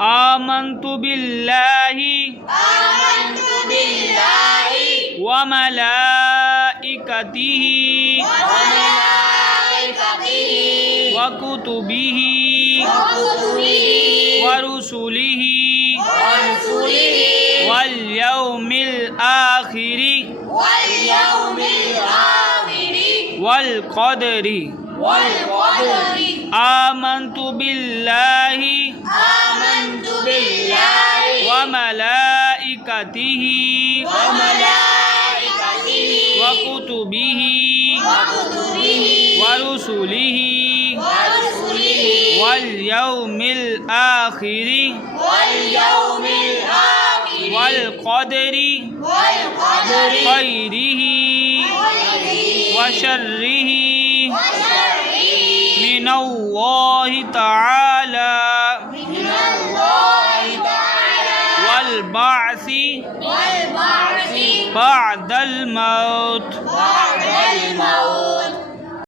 آمنت بالله وملائكته وكتبه ورسله واليوم الآخر والقدر آمنت بالله وملائكته وكتبه ورسله واليوم الآخر والقدر خيره وشره من الله تعالى والبعث بعد الموت